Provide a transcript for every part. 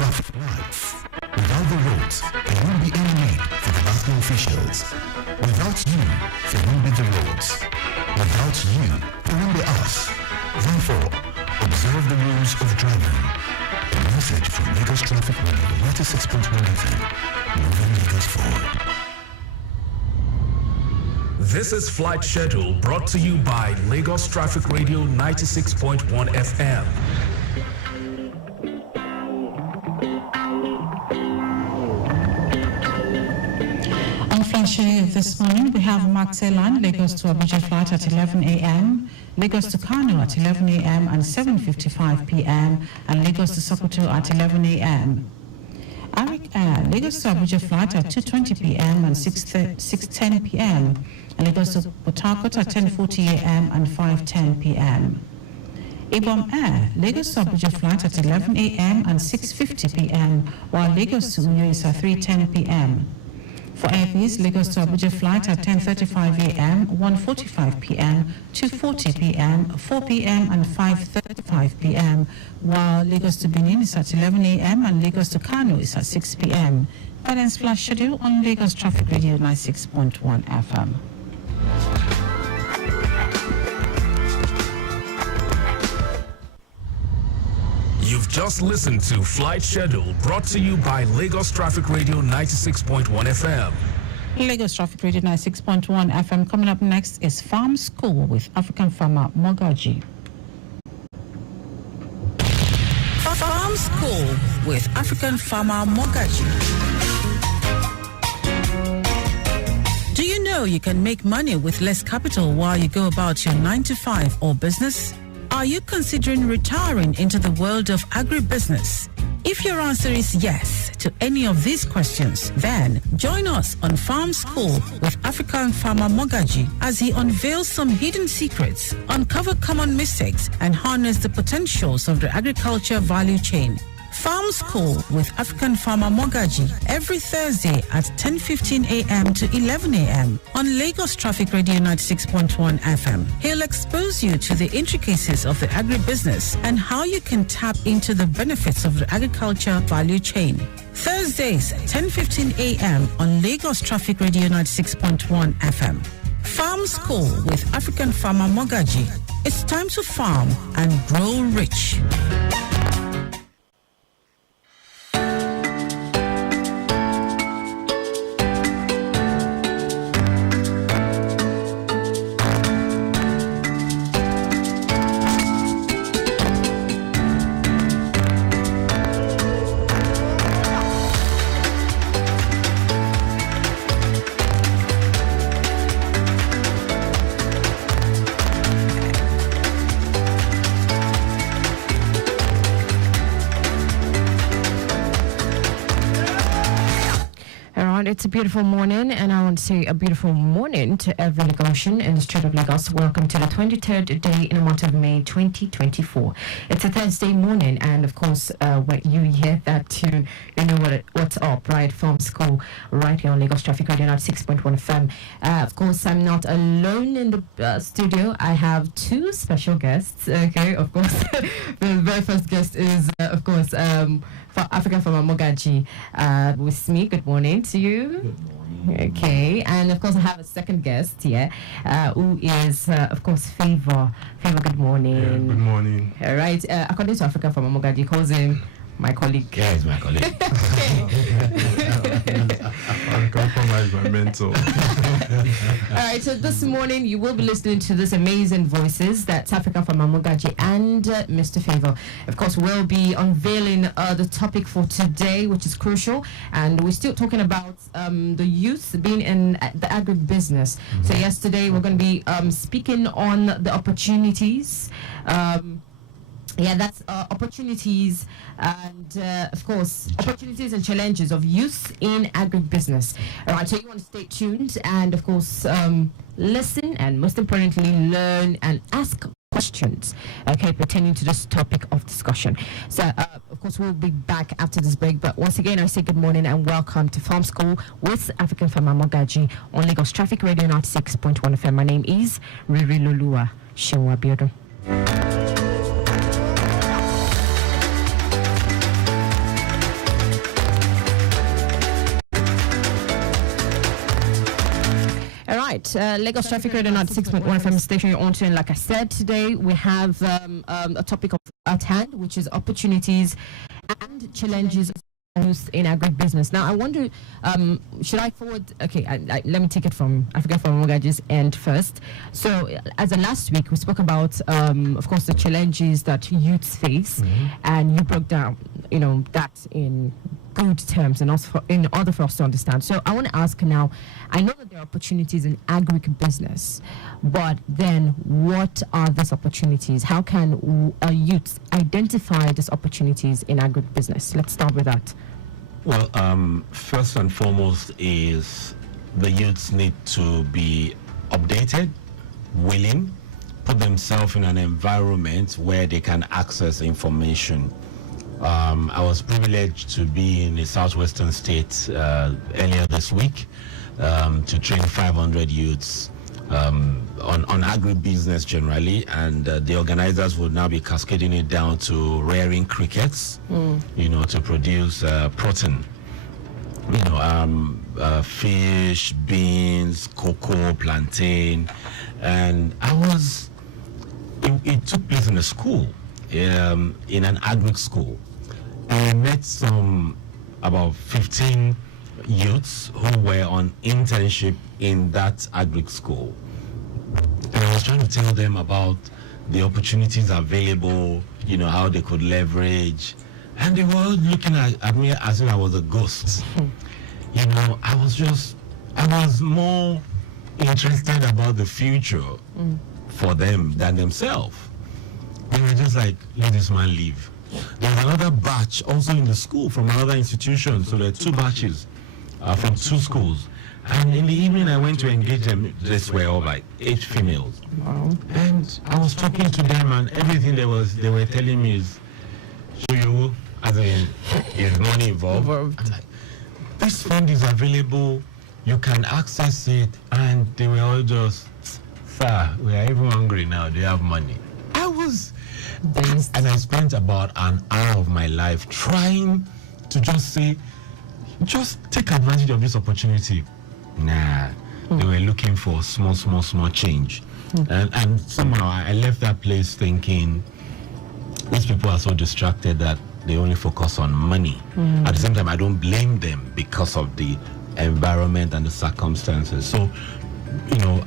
traffic lights. Without the roads, there won't be any need for the local officials. Without you, there won't be the roads. Without you, there won't be us. Therefore, observe the rules of driving. A message from Lagos Traffic Radio 96.1 FM, moving Lagos forward. This is Flight Schedule brought to you by Lagos Traffic Radio 96.1 FM. On Flight Schedule this morning, we have Maxelan, Lagos to Abuja flight at 11 a.m., Lagos to Kano at 11 a.m. and 7:55 p.m., and Lagos to Sokoto at 11 a.m. Lagos to Abuja flight at 2:20 p.m. and 6:10 p.m. and Lagos to Port Harcourt at 10:40 a.m. and 5:10 p.m. Ibom Air, Lagos to Abuja flight at 11 a.m. and 6:50 p.m. while Lagos to Uyo is at 3:10 p.m. For Airpeace, Lagos to Abuja flight at 10:35 a.m., 1:45 p.m., 2:40 p.m., 4 p.m. and 5:35 p.m., while Lagos to Benin is at 11 a.m. and Lagos to Kano is at 6 p.m. That ends Flash Schedule on Lagos Traffic Radio 96.1 FM. You've just listened to Flight Schedule brought to you by Lagos Traffic Radio 96.1 FM. Lagos Traffic Radio 96.1 FM. Coming up next is Farm School with African farmer Mogaji. Farm School with African farmer Mogaji. Do you know you can make money with less capital while you go about your 9-to-5 or business? Are you considering retiring into the world of agribusiness? If your answer is yes to any of these questions, then join us on Farm School with African farmer Mogaji as he unveils some hidden secrets, uncover common mistakes, and harness the potentials of the agriculture value chain. Farm School with African farmer Mogaji every Thursday at 10:15 a.m. to 11 a.m. on Lagos Traffic Radio 96.1 FM. He'll expose you to the intricacies of the agribusiness and how you can tap into the benefits of the agriculture value chain. Thursdays, 10:15 a.m. on Lagos Traffic Radio 96.1 FM. Farm School with African farmer Mogaji. It's time to farm and grow rich. It's a beautiful morning, and I want to say a beautiful morning to every Lagosian in the street of Lagos. Welcome to the 23rd day in the month of May 2024. It's a Thursday morning, and of course, when you hear that tune, you know what's up, right? Farm School, right here on Lagos Traffic Radio 96.1 FM. Of course, I'm not alone in the studio. I have two special guests, okay? Of course, the very first guest is, of course, for African farmer Mogaji with me. Good morning to you. Good morning. Okay, and of course I have a second guest here, who is, of course, Favor. Favor, good morning. Yeah, good morning. All right, according to African farmer Mogaji, calls him my colleague. Yeah, he's my colleague. I'll compromise my mentor. All right, so this morning you will be listening to these amazing voices. That's African farmer Mogaji and Mr. Favor. Of course, we'll be unveiling the topic for today, which is crucial, and we're still talking about the youth being in the agribusiness. Mm-hmm. So yesterday we're going to be speaking on the opportunities. That's opportunities and, of course, opportunities and challenges of youth in agribusiness. All right, so you want to stay tuned and, of course, listen and, most importantly, learn and ask questions, okay, pertaining to this topic of discussion. So, of course, we'll be back after this break. But once again, I say good morning and welcome to Farm School with African farmer Mogaji on Lagos Traffic Radio 96.1 FM. My name is Riri Lolua Shenwa. right, Lagos Traffic Radio 96.1 FM station you're on to, and like I said, today we have a topic at hand, which is opportunities and challenges in agribusiness. Now, I wonder, should I forward? Okay, let me take it from Mogaji's end first. So, as of last week, we spoke about, of course, the challenges that youths face, and you broke down, that in good terms and also in order for us to understand. So, I want to ask now. I know that there are opportunities in agribusiness, but then what are these opportunities? How can youths identify these opportunities in agribusiness? Let's start with that. Well, first and foremost is the youths need to be updated, willing, put themselves in an environment where they can access information. I was privileged to be in the southwestern state earlier this week to train 500 youths on agribusiness generally, and the organizers will now be cascading it down to rearing crickets, to produce protein. Fish, beans, cocoa, plantain, and it took place in a school, in an agri school. I met about 15 youths who were on internship in that agri school. And I was trying to tell them about the opportunities available, how they could leverage. And they were all looking at me as if I was a ghost. I was more interested about the future for them than themselves. They were just like, let this man leave. There's another batch also in the school from another institution. So there are two batches from two schools. And in the evening, I went to engage them. This were all like 8 females. Wow. And I was talking to them, and everything they were telling me is, so you, as in, is money involved. Like, this fund is available, you can access it, and they were all just, sir, we are even hungry now, do you have money? I was, and I spent about an hour of my life trying to just say, just take advantage of this opportunity. Nah, they were looking for small change. And somehow I left that place thinking, these people are so distracted that they only focus on money. At the same time, I don't blame them because of the environment and the circumstances. So,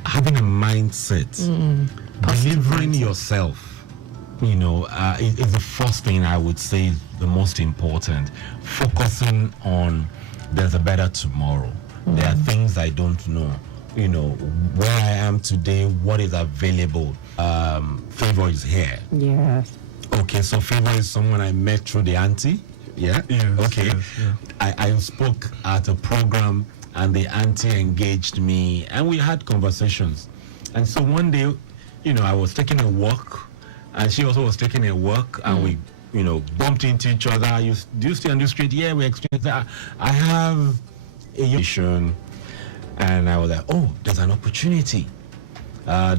having a mindset, delivering yourself, is the first thing I would say is the most important. Focusing on there's a better tomorrow. There are things I don't know. Where I am today, what is available. Favor is here. Yes. Okay, so Favor is someone I met through the auntie. Yeah? Yes, okay. Yes, yeah. I spoke at a program and the auntie engaged me and we had conversations. And so one day, I was taking a walk and she also was taking a walk and we, bumped into each other. Do you stay on the street? Yeah, we experienced that. I have a mission, and I was like, oh, there's an opportunity. A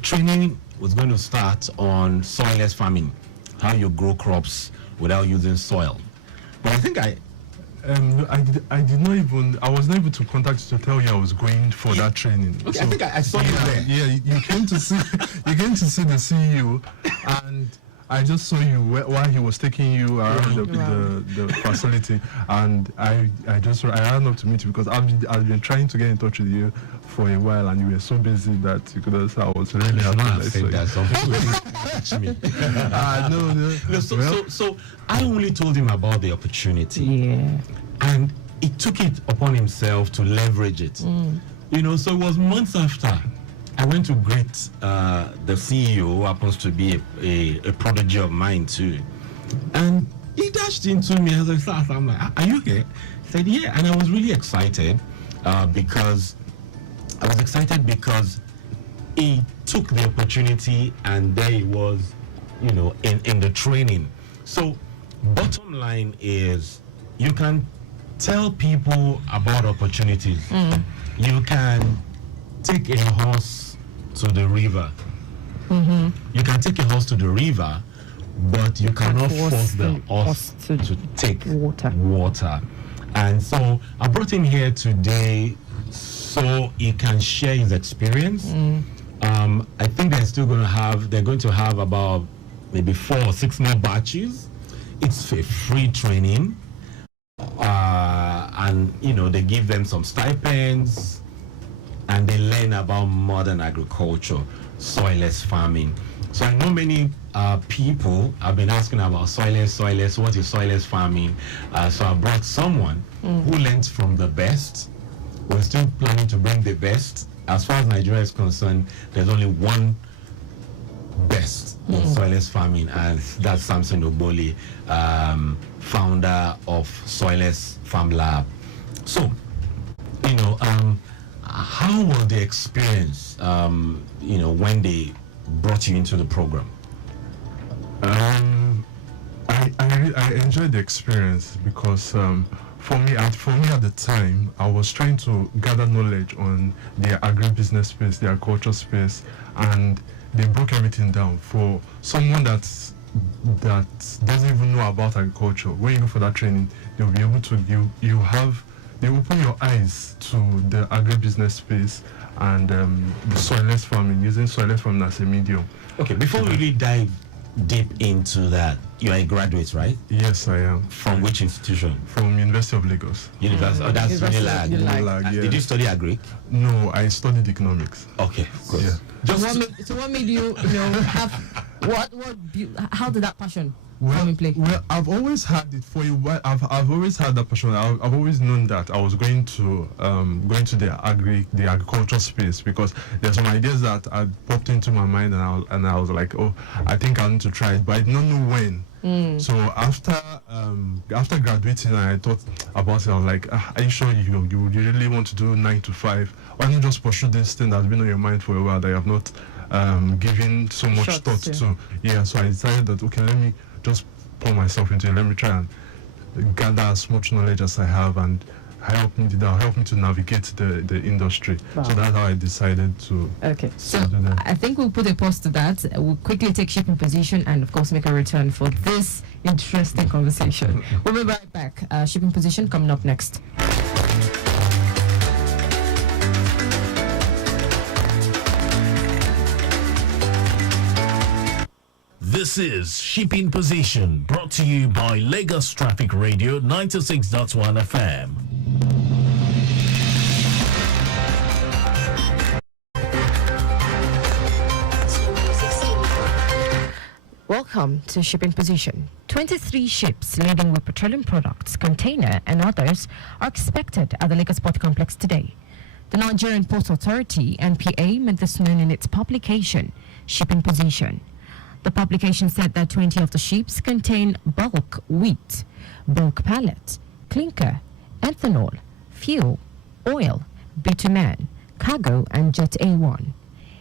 training was going to start on soilless farming, how you grow crops without using soil. But I think I did not even. I was not able to contact you to tell you I was going for that training. Okay, so, I think I saw you there. Yeah, you came to see. You came to see the CEO, and I just saw you while he was taking you around the facility, and I ran up to meet you because I've been trying to get in touch with you for a while, and you were so busy that you couldn't say I was really happy. So I only told him about the opportunity, and he took it upon himself to leverage it. So it was months after I went to greet the CEO, who happens to be a prodigy of mine too. And he dashed into me as I sat. I'm like, are you here? He said, yeah. And I was really excited because he took the opportunity and there he was, in the training. So bottom line is you can tell people about opportunities. You can take a horse to the river. You can take a horse to the river, but you cannot force the horse to take water. And so I brought him here today so he can share his experience. I think they're going to have about maybe 4 or 6 more batches. It's a free training, and they give them some stipends, and they learn about modern agriculture, soilless farming. So I know many people have been asking about soilless, what is soilless farming? So I brought someone who learns from the best. We're still planning to bring the best. As far as Nigeria is concerned, there's only one best in soilless farming, and that's Samson Oboli, founder of Soilless Farm Lab. So, how was the experience, when they brought you into the program? I enjoyed the experience because for me at the time, I was trying to gather knowledge on the agribusiness space, the agriculture space, and they broke everything down. For someone that doesn't even know about agriculture, when you go for that training, they'll be able to they open your eyes to the agribusiness space and the soilless farming, using soilless farming as a medium. Okay, before we really dive deep into that, you are a graduate, right? Yes, I am. From which institution? From University of Lagos. University. Oh, that's University of Unilag. Yeah. Did you study agri? No, I studied economics. Okay, good. Yeah. So what made you, have how did that passion come in play? Well, I've always had it for a while. I've always had that passion. I've always known that I was going to the agriculture space, because there's some ideas that had popped into my mind, and I was like, oh, I think I need to try it, but I did not know when. So after graduating, I thought about it. I was like, are you sure you really want to do 9 to 5? Why not just pursue this thing that's been on your mind for a while that you have not given so much thought to? Yeah, so I decided that, okay, let me just pour myself into it. Let me try and gather as much knowledge as I have, and help me to navigate the industry. Wow. So that's how I decided to. Okay, so do that. I think we'll put a pause to that. We'll quickly take shipping position and, of course, make a return for this interesting conversation. We'll be right back. Shipping position coming up next. This is Shipping Position, brought to you by Lagos Traffic Radio 96.1 FM. Welcome to Shipping Position. 23 ships laden with petroleum products, container, and others are expected at the Lagos Port Complex today. The Nigerian Port Authority, NPA, made this known in its publication, Shipping Position. The publication said that 20 of the ships contain bulk wheat, bulk pallet, clinker, ethanol, fuel, oil, bitumen, cargo, and Jet A1.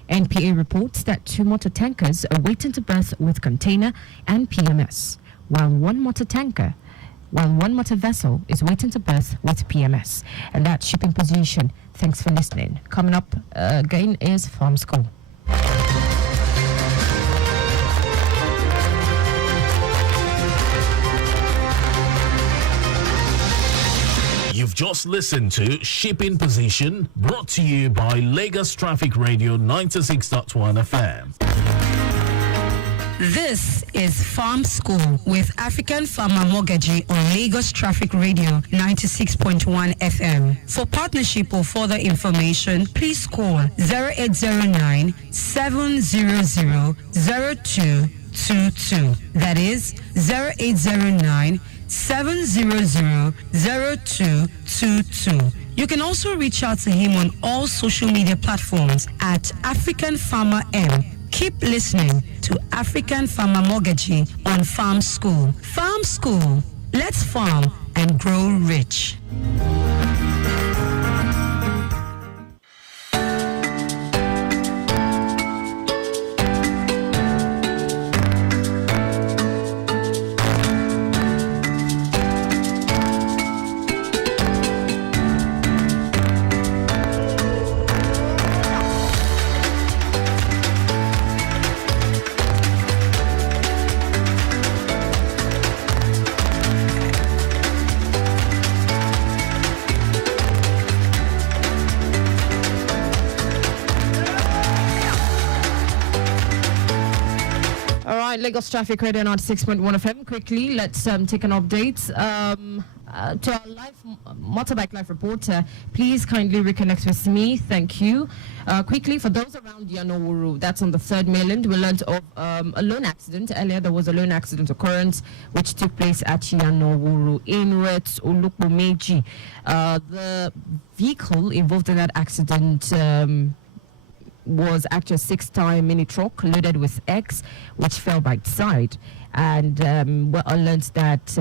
NPA reports that 2 motor tankers are waiting to berth with container and PMS, while one motor vessel is waiting to berth with PMS. And that's Shipping Position. Thanks for listening. Coming up again is Farm School. You've just listened to Shipping Position, brought to you by Lagos Traffic Radio 96.1 FM. This is Farm School with African farmer Mogaji on Lagos Traffic Radio 96.1 FM. For partnership or further information, please call 0809 700 0222. That is 0809 700-0222. You can also reach out to him on all social media platforms at African Farmer M. Keep listening to African Farmer Mogaji on Farm School. Farm School. Let's farm and grow rich. Lagos Traffic Radio on 6.1 FM. Quickly, let's take an update. To our live motorbike live reporter, please kindly reconnect with me. Thank you. Quickly, for those around Yanowuru, that's on the 3rd mainland, we learned of a lone accident. Earlier, there was a lone accident occurrence which took place at Yanowuru in Rets Mogaji. The vehicle involved in that accident was actually a 6-tire mini truck loaded with eggs, which fell by its side. And we learned that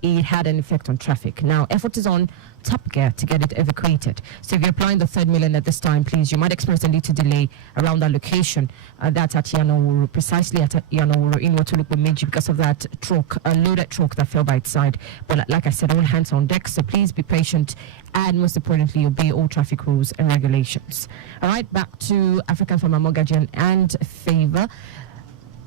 it had an effect on traffic. Now, effort is on top gear to get it evacuated. So if you're applying the 3rd mainland at this time, please, you might experience a little delay around that location. That's at Yanowuru, precisely at Yanowuru in Mogaji, because of that truck, a loaded truck that fell by its side. But like I said, all hands on deck, so please be patient and most importantly, obey all traffic rules and regulations. All right, back to African Farmer Mogaji and Favor.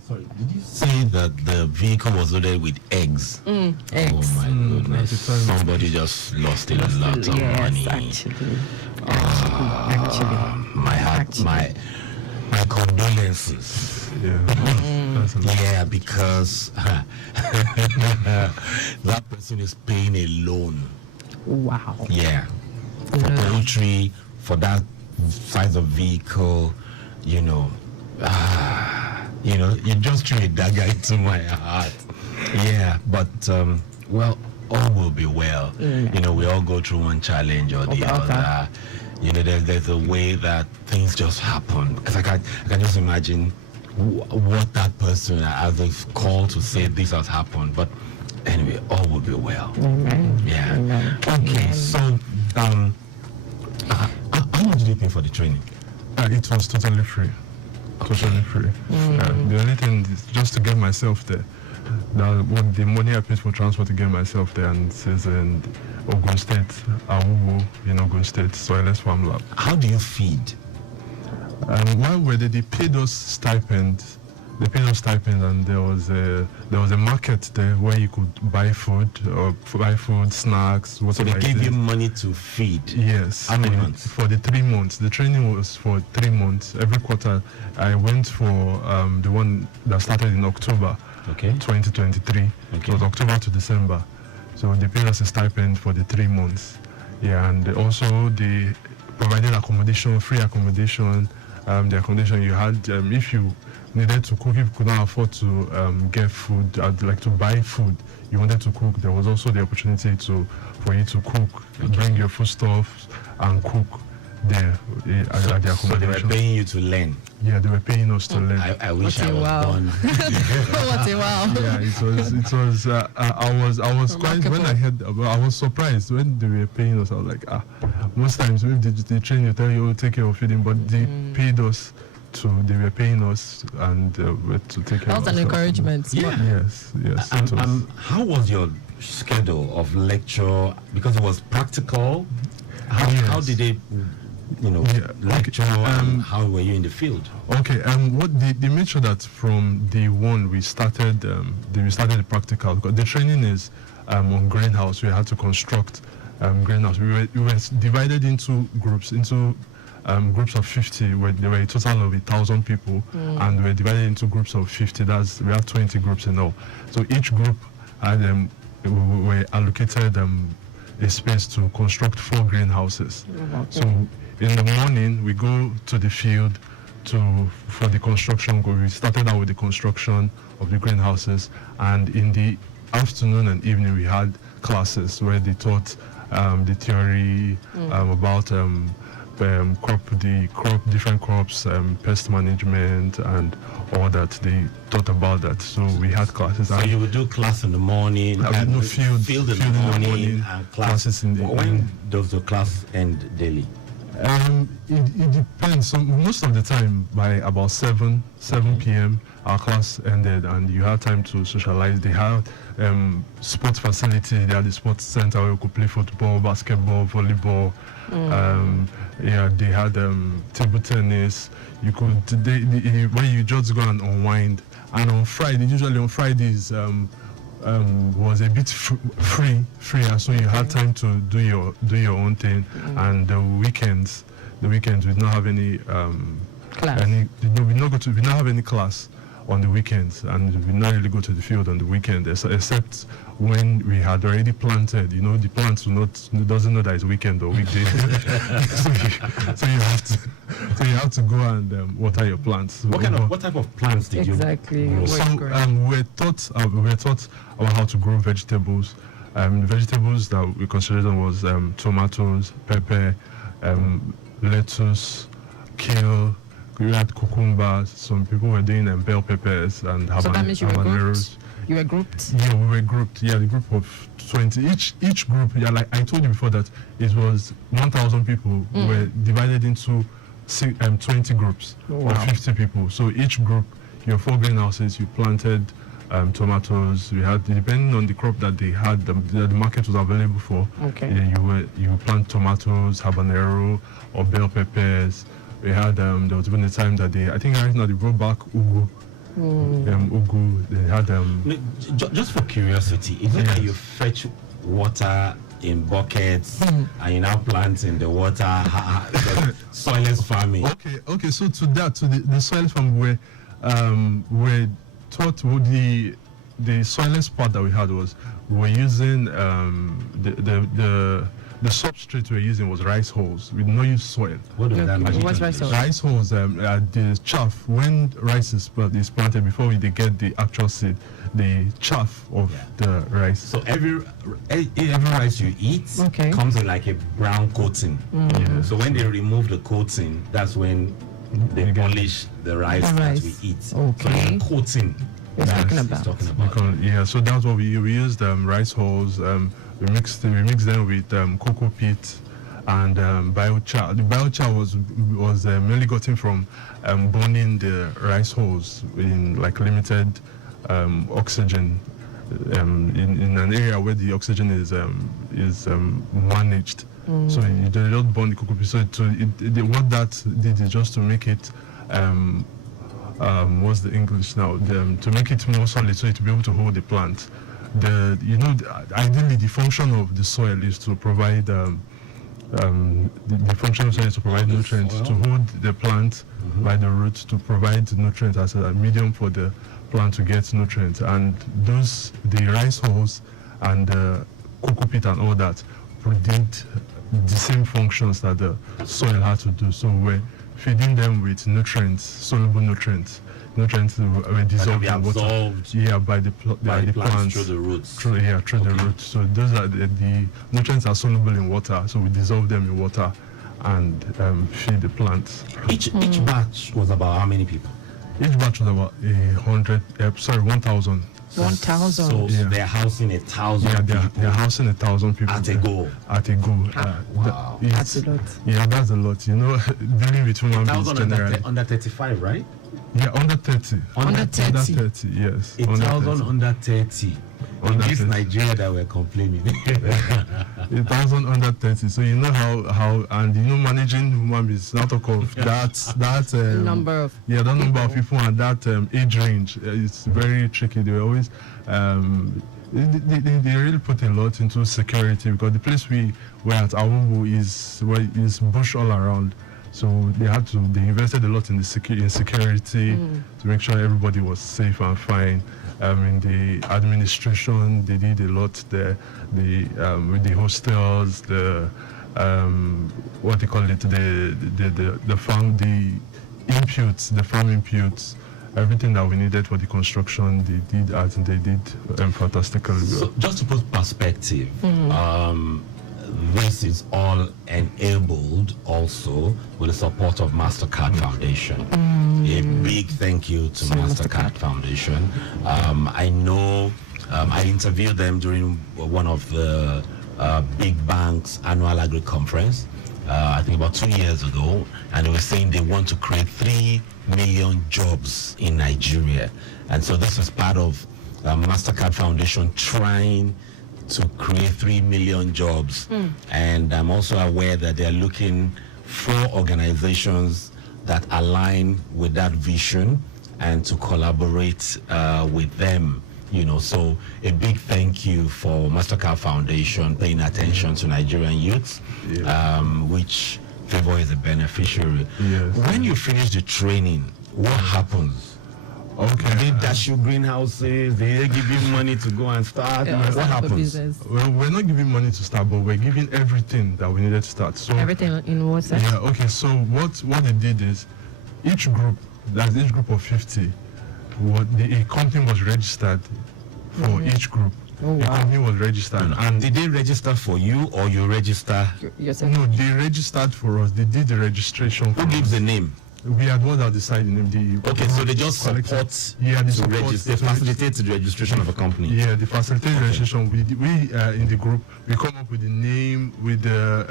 Sorry, did you say that the vehicle was loaded with eggs? Eggs. Oh my goodness. Somebody just lost a lot of money. Actually. My heart, my condolences. Yeah, because that person is paying a loan. Wow. Yeah. For poultry, for that size of vehicle, you know, you just threw a dagger into my heart. Yeah, but well, all will be well. We all go through one challenge or the other. There's a way that things just happen. Because I can just imagine what that person as they call to say this has happened. But anyway, all will be well. Yeah. Okay. So, how much did you pay for the training? It was totally free. Totally free. The only thing is just to get myself there. The money I paid for transport to get myself there, and it says in Ogun State, Awuwo in Ogun State, Soilless Farm Lab. How do you feed? While they paid us stipend. They paid us stipend, and there was a market there where you could buy food, snacks, whatever. So they gave you money to feed? Yes. How many months? For the 3 months. The training was for 3 months. Every quarter, I went for the one that started in October 2023. It was October to December. So they paid us a stipend for the 3 months. Yeah, and also they provided accommodation, free accommodation. The accommodation you had, if you needed to cook, if you could not afford to get food, like to buy food, you wanted to cook, there was also the opportunity for you to cook, bring your foodstuffs and cook there at the accommodation. So they were paying you to learn? Yeah, they were paying us to learn. I wish I was born. What a wow. Yeah, it was I was quite, when I heard, I was surprised when they were paying us. I was like, most times if they train you, tell you, take care of feeding, but they paid us. They were paying us and to take care of us. That was an encouragement. Yeah. Yes. How was your schedule of lecture? Because it was practical. How did they, lecture? How were you in the field? Okay. What they made sure that from day one we started the practical, because the training is on greenhouse. We had to construct greenhouse. We were divided into groups groups of 50, where there were a total of 1,000 people, and we're divided into groups of 50. We have 20 groups in all. So each group had were allocated a space to construct 4 greenhouses. So in the morning we go to the field for the construction. We started out with the construction of the greenhouses, and in the afternoon and evening we had classes where they taught the theory about different crops, pest management, and all that. They taught about that. So we had classes. So you would do class in the morning, field in the morning, and classes in the evening. When does the class end daily? It depends. So most of the time, by about 7 p.m., our class ended, and you had time to socialize. They had sports facility. They had the sports center where you could play football, basketball, volleyball. They had table tennis. You could where you just go and unwind. And on Friday, usually on Fridays, was a bit freer, so you had time to do your own thing. And the weekends we did not have any class. We did not have any class. on the weekends, and we not really go to the field on the weekend, except when we had already planted. The plants doesn't know that it's weekend or weekday. so you have to go and water your plants. What type of plants did you grow? So we're taught about how to grow vegetables. Vegetables that we considered was tomatoes, pepper, lettuce, kale. We had cucumbers. Some people were doing bell peppers and habaneros. So that means you were grouped? Yeah, we were grouped. Yeah, the group of 20. Each group, yeah, like I told you before that it was 1,000 people were divided into 20 groups of 50 people. So each group, your 4 greenhouses, you planted tomatoes. We had, depending on the crop that they had, the market was available for. Okay. You plant tomatoes, habanero, or bell peppers. We had there was even a time that I think right now they brought back ugu. Ugu. They had Just for curiosity, is it that you fetch water in buckets and you now plant in the water, soilless farming? Okay. So to the soilless farm, we're taught the soilless part that we had was we're using the substrate we're using was rice hulls. We did not use soil. What does that mean? What's rice hulls? Rice hulls, the chaff, when rice is planted, before they get the actual seed, the chaff of the rice. So every rice you eat comes in like a brown coating. So when they remove the coating, that's when they polish the rice that we eat. So the coating talking about. So that's what we used. Rice hulls. We mixed them with cocoa peat and biochar. The biochar was mainly gotten from burning the rice hulls in like limited oxygen in an area where the oxygen is managed. So you don't burn the cocoa peat. So what that did is just to make it what's the English now? To make it more solid, so it to be able to hold the plant. Ideally the function of the soil is to provide the function of soil is to provide nutrients, to hold the plant by the roots, to provide nutrients as a medium for the plant to get nutrients. And the rice hulls and the cocoa peat and all that did the same functions that the soil had to do. So we're feeding them with nutrients, soluble nutrients. Nutrients were dissolved in water. Yeah, by the plants through the roots. Through the roots. So those are the nutrients are soluble in water. So we dissolve them in water and feed the plants. Each batch was about how many people? Each batch was about 1,000. 1,000. So they're housing 1,000 people. They're housing 1,000 people. At a go. Wow. That's a lot. Yeah, that's a lot. Dealing with human beings generally. Under 35, right? Yeah, under 30. Under 30. Under 30, yes. 1,000 under 30. In this Nigeria that we're complaining. 1,000 under 30. So you know how and managing human beings, not talk of that number of that number of people and that age range. It's very tricky. They always they really put a lot into security, because the place we were at Awubu is bush all around. So they invested a lot in security to make sure everybody was safe and fine. In the administration, they did a lot there. With the hostels, the farm inputs, everything that we needed for the construction, they did fantastically well. So just to put perspective, this is all enabled also with the support of MasterCard Foundation. A big thank you to MasterCard Foundation. I know I interviewed them during one of the big banks' annual agri conference, I think about 2 years ago, and they were saying they want to create 3 million jobs in Nigeria. And so this is part of MasterCard Foundation trying to create 3 million jobs. And I'm also aware that they're looking for organizations that align with that vision and to collaborate with them. So a big thank you for MasterCard Foundation paying attention to Nigerian youths, which Favour is a beneficiary. Yes. When you finish the training, what happens? Okay. They dash you greenhouses. They give you money to go and start. What happens? Well, we're not giving money to start, but we're giving everything that we needed to start. So Everything in what sense? yeah. Okay. So what they did is each group of 50, a company was registered for each group. Oh, The wow. company was registered, and Did they register for you or you register? Yourself. no, they registered for us. They did the registration. Who for gives us. the name? We had one that decided the name. Okay, so they just collected- support Yeah, they to support. register, facilitate the registration of a company. Yeah, the facilitated registration. We in the group, we come up with the name, with the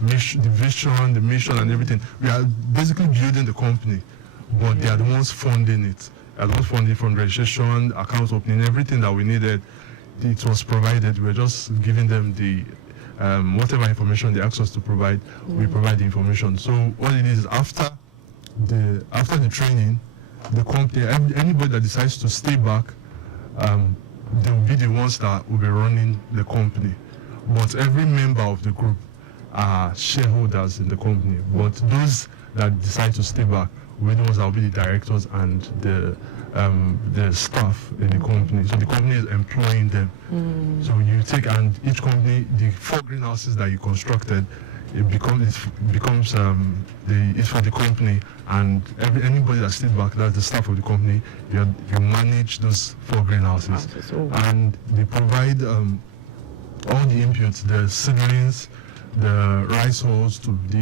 mission, the vision, the mission, and everything. We are basically building the company, but they are the ones funding it. They are the ones funding from registration, account opening, everything that we needed. It was provided. We're just giving them the whatever information they asked us to provide. We provide the information. So what it is after the training, the company, anybody that decides to stay back, they will be the ones that will be running the company. But every member of the group are shareholders in the company. But those that decide to stay back will be the ones that will be the directors and the staff in the company. So the company is employing them. So you take, and each company, the 4 greenhouses that you constructed, it's for the company, and anybody that stayed back, that's the staff of the company. You manage those 4 greenhouses, and they provide all the inputs, the seedlings, the rice hulls, what do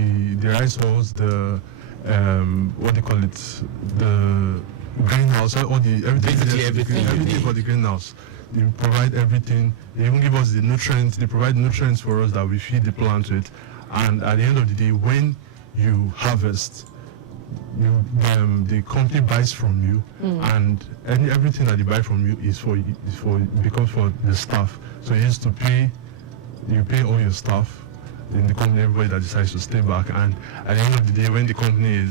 you call it, the greenhouse, everything for the greenhouse. They provide everything. They even give us the nutrients. They provide nutrients for us that we feed the plant with. And at the end of the day, when you harvest, the company buys from you, and everything that they buy from you becomes for the staff. So you pay all your staff in the company, everybody that decides to stay back. And at the end of the day, when the company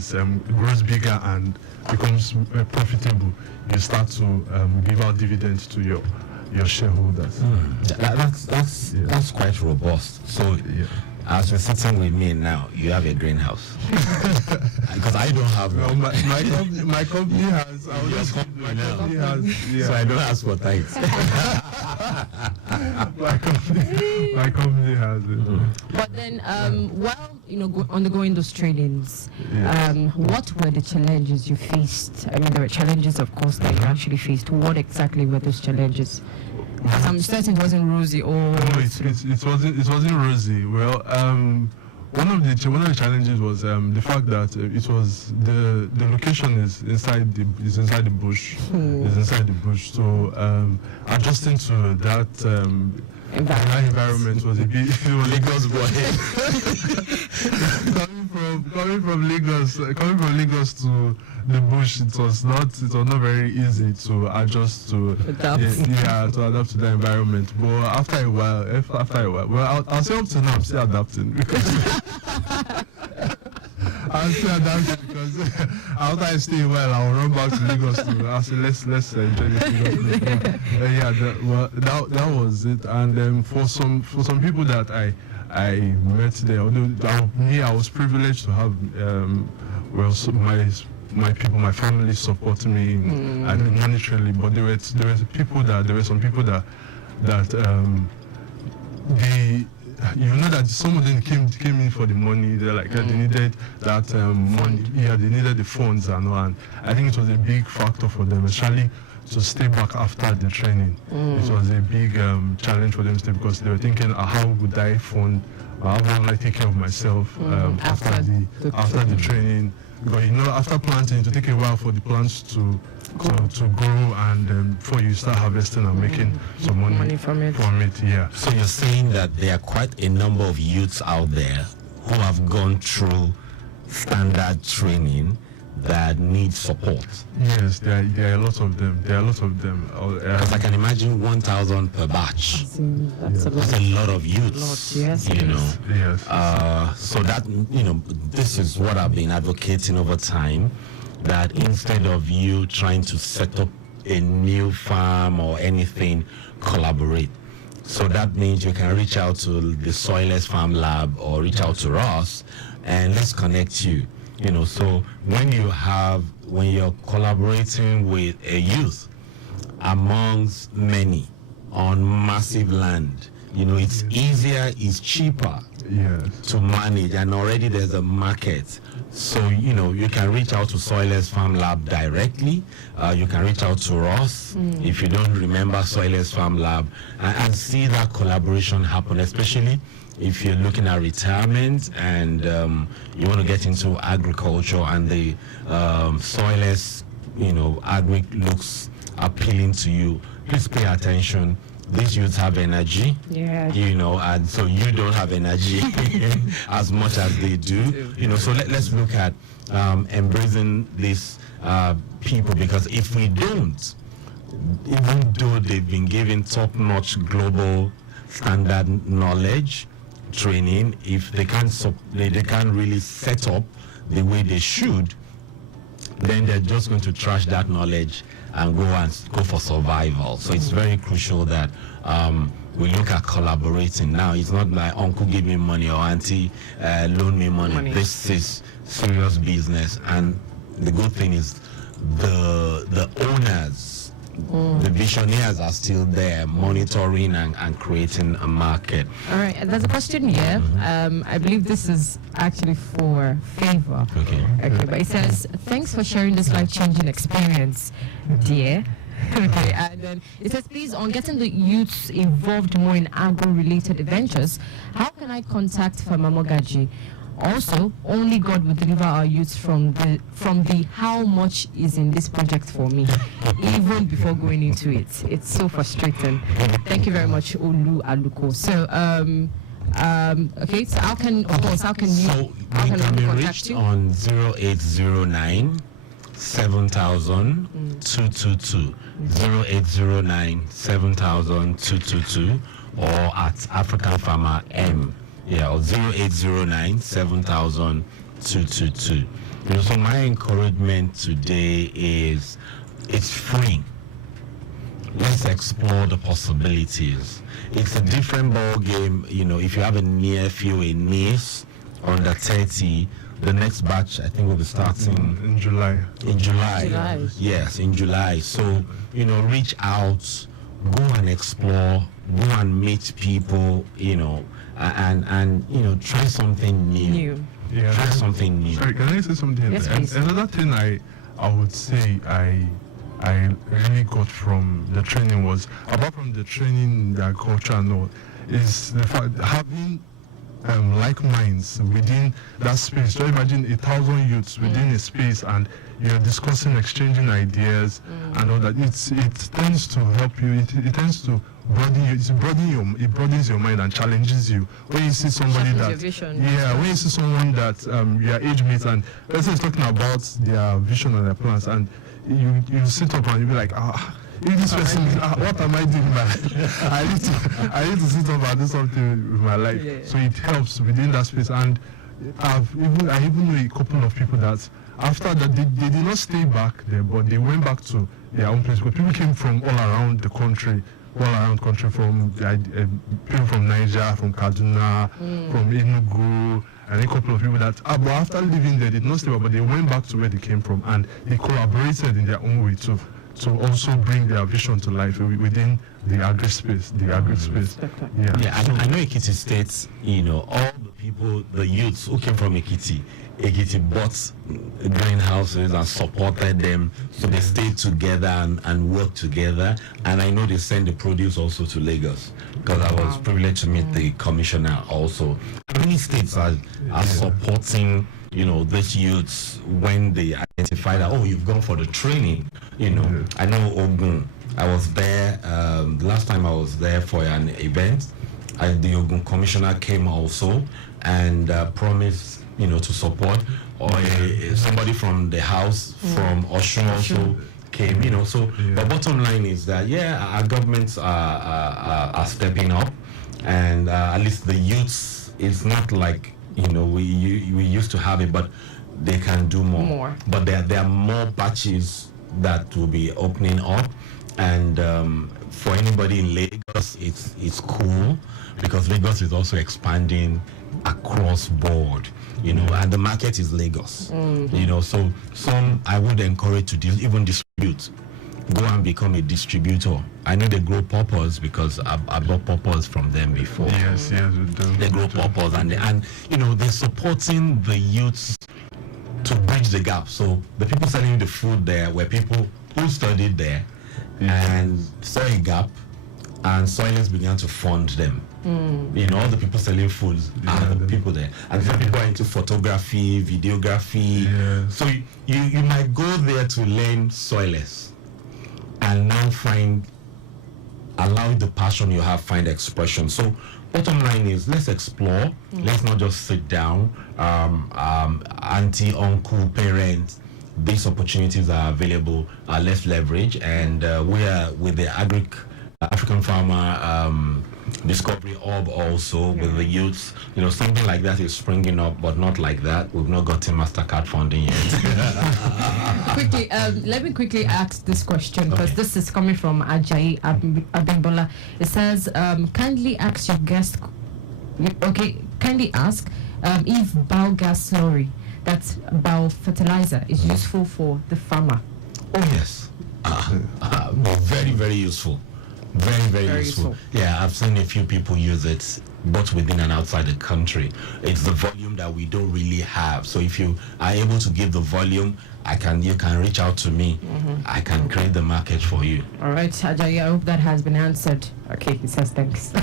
grows bigger and becomes profitable, you start to give out dividends to your shareholders. That's quite robust. So as you're sitting with me now, you have a greenhouse. Because I don't have one. My company has. So I don't ask for thanks. my company has it. But then, while undergoing those trainings, Yes. what were the challenges you faced? I mean, there were challenges, of course, that you actually faced. What exactly were those challenges? Because I'm certain it wasn't rosy or. No, it wasn't rosy. Well, one of the challenges was the fact that it was the location is inside the bush. It's inside the bush. So adjusting to that environment was a bit. It was Lagos boy. coming from Lagos to the bush, it was not very easy to adjust to adapt. To adapt to the environment. But after a while, well, I'll say up to now I'm still adapting because I'm still adapting because after I stay a while, I'll run back to Lagos I'll say let's enjoy this Lagos. That was it. And for some people that I met there, although I was privileged to have my people, my family supporting me monetarily, but there were some people that that some of them came in for the money. They're like they needed that money. Yeah, they needed the funds and all. And I think it was a big factor for them, especially to stay back after the training. It was a big challenge for them to stay because they were thinking, how would I fund? How will I take care of myself after the training? Because after planting, it will take a while for the plants to grow, and before you start harvesting and making some money from it. Yeah. So you're saying that there are quite a number of youths out there who have gone through standard training that need support. Yes, there are a lot of them. Because I can imagine 1,000 per batch. That's a lot of youths. Yes. Yes. So that this is what I've been advocating over time. That instead of you trying to set up a new farm or anything, collaborate. So that means you can reach out to the Soilless Farm Lab or reach out to us, and let's connect you. So when you're collaborating with a youth amongst many on massive land, it's easier, it's cheaper to manage, and already there's a market. So, you can reach out to Soilless Farm Lab directly. You can reach out to us if you don't remember Soilless Farm Lab, and see that collaboration happen, especially if you're looking at retirement and you want to get into agriculture, and the Soilless, agri looks appealing to you. Please pay attention. These youths have energy, and so you don't have energy as much as they do. So let's look at embracing these people, because if we don't, even though they've been given top-notch global standard knowledge, training, if they can't really set up the way they should, then they're just going to trash that knowledge and go for survival. So it's very crucial that we look at collaborating. Now, it's not like uncle give me money or auntie loan me money. This is serious business, and the good thing is the owners, the visionaries are still there monitoring and creating a market. All right, there's a question here. I believe this is actually for Favor. Okay, but it says, thanks for sharing this life-changing experience, dear. Okay, and then it says, please, on getting the youths involved more in agro-related adventures, how can I contact Farmer Mogaji? Also, only God will deliver our youths from the how much is in this project for me, even before going into it. It's so frustrating. Thank you very much, Olu Aluko. So, okay, so how can we be reached on 0809 7000 222, 0809 7000 222, or at African Farmer M. Or 0809 7000 222. So my encouragement today is, it's free. Let's explore the possibilities. It's a different ball game. If you have a nephew, a niece under 30, the next batch I think will be starting in July. In July. Yes, in July. So reach out, go and explore, go and meet people, and try something new. Yeah, try something new. Sorry, can I say something? Yes, please. Another thing I would say I really got from the training was, apart from the training, the culture and all, is the fact having like minds within that space. So imagine 1,000 youths within a space, and you're discussing, exchanging ideas and all that. It tends to help you. It tends to broaden you. It broadens your mind and challenges you. When you see somebody that, when you see someone that your age mates, and person is talking about their vision and their plans, and you sit up and you be like, if this person, what am I doing in my life? I need to sit up and do something with my life. So it helps within that space. And I even know a couple of people that after that they did not stay back there, but they went back to their own place. But people came from all around the country, from people from Niger, from Kaduna, from Enugu, and a couple of people that but after living there, they did not stay back, but they went back to where they came from, and they collaborated in their own way too. To also bring their vision to life within the agri space. I know Ekiti State, all the people, the youths who came from Ekiti bought greenhouses and supported them, so they stayed together and worked together. And I know they send the produce also to Lagos, because I was privileged to meet the commissioner also. Many states are supporting these youths when they identify that, you've gone for the training. I know Ogun, I was there, the last time I was there for an event, the Ogun commissioner came also and promised, to support, or somebody from the house, from Oshun also came, But bottom line is that, our governments are stepping up, and at least the youths, it's not like, we used to have it, but they can do more. But there are more batches that will be opening up, and for anybody in Lagos, it's cool because Lagos is also expanding across board, and the market is Lagos. So some I would encourage to even distribute. Go and become a distributor. I know they grow pawpaws because I bought pawpaws from them before. Yes, we do. They grow pawpaws and they're supporting the youths to bridge the gap. So the people selling the food there were people who studied there and saw a gap, and Soilers began to fund them. All the people selling foods are the people there, and some people are into photography, videography. So you might go there to learn Soilers and now allow the passion you have find expression. So bottom line is, let's explore. Let's not just sit down. Auntie, uncle, parents, these opportunities are available. Let's leverage, and we are with the African Farmer Discovery Hub also with the youths. Something like that is springing up, but not like that. We've not gotten MasterCard funding yet. Quickly, let me quickly ask this question, because this is coming from Ajayi Abimbola. It says, kindly ask your guest, kindly ask if biogas slurry, that's biofertilizer, is useful for the farmer. Oh yes, very, very useful. Very, very useful. Yeah, I've seen a few people use it both within and outside the country. It's the volume that we don't really have. So if you are able to give the volume, you can reach out to me. I can create the market for you. All right, Ajayi, I hope that has been answered. Okay, he says thanks.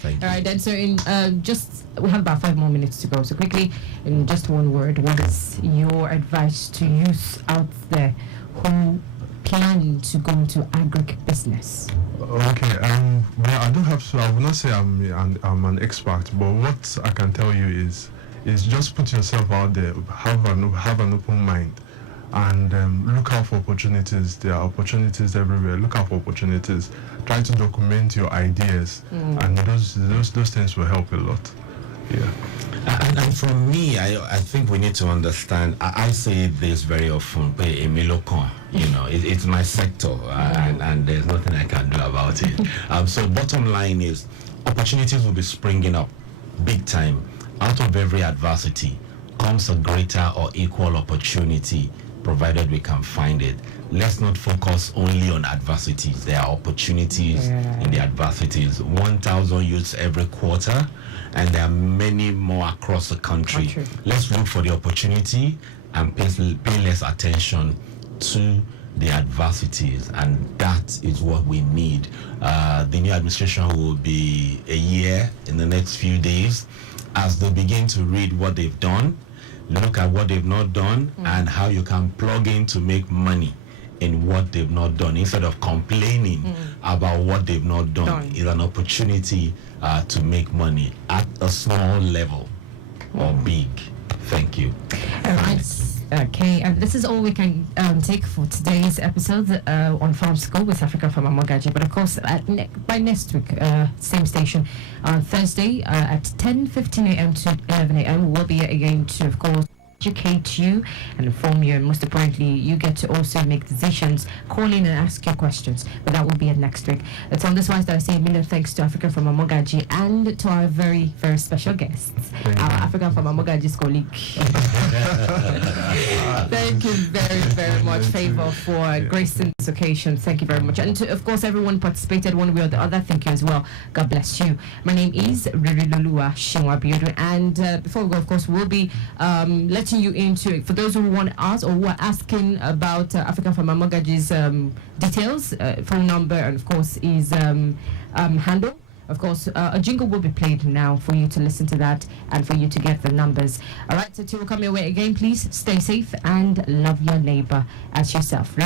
Thank you. All right, then, so we have about 5 more minutes to go. So quickly, in just one word, what is your advice to youth out there who plan to go into agribusiness? Okay, well, I will not say I'm an expert, but what I can tell you is just put yourself out there, have an open mind, and look out for opportunities. There are opportunities everywhere. Look out for opportunities. Try to document your ideas, and those things will help a lot. Yeah. And for me, I think we need to understand. I say this very often. It's my sector, and there's nothing I can do about it. So bottom line is, opportunities will be springing up, big time. Out of every adversity comes a greater or equal opportunity, provided we can find it. Let's not focus only on adversities. There are opportunities in the adversities. 1,000 youths every quarter, and there are many more across the country. Let's look for the opportunity and pay less attention to the adversities, and that is what we need. The new administration will be a year in the next few days. As they begin to read what they've done, look at what they've not done, and how you can plug in to make money in what they've not done, instead of complaining about what they've not done. Is an opportunity to make money at a small level or big. Thank you. All right. Okay, and this is all we can take for today's episode on Farm School with African Farmer Mogaji. But of course, by next week, same station, on Thursday at 10:15 a.m. to 11 a.m. we'll be here again to, of course, educate you and inform you, and most importantly, you get to also make decisions, call in and ask your questions. But that will be next week. It's on this wise that I say a million thanks to African Farmer Mogaji and to our very, very special guests, our African Farmer Mogaji's colleague. Thank you very, very much, Favor, for gracing this occasion. Thank you very much. And to, of course, everyone participated one way or the other. Thank you as well. God bless you. My name is Riri Lolua Shinwa, and before we go, of course, we'll be letting you into, for those who want to ask or who are asking about African Farmer Mogaji's details, phone number, and of course his handle. Of course, a jingle will be played now for you to listen to that and for you to get the numbers. All right, so till we come your way again, please stay safe and love your neighbor as yourself.